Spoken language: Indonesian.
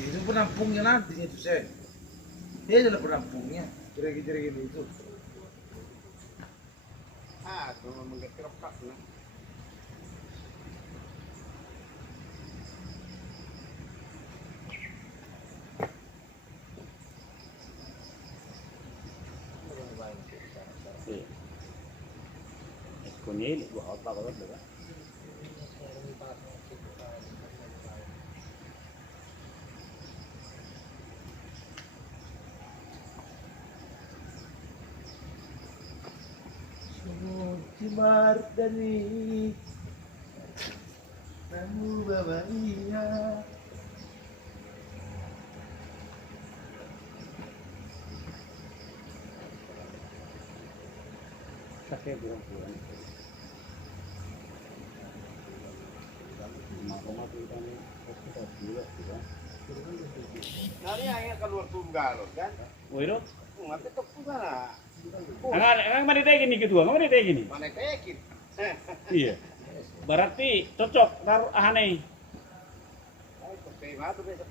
itu penampungnya nanti itu saya. Dia adalah penampungnya. Jerekin itu. Ah, cuma menggerak lah. Kunil, gua otak banget dah. Mardani Namu Baba Iya Sakit bilang pulang. Mama kita ni kita dulu kita. Nari yang keluar tunggal kan? Wiro, Nggak tetap tunggal. ang mana tayo gini kedua, ang mana tayo gini. Mana tekin? Iya. Berarti cocok taruh aneh. Ay, pakai matu besok.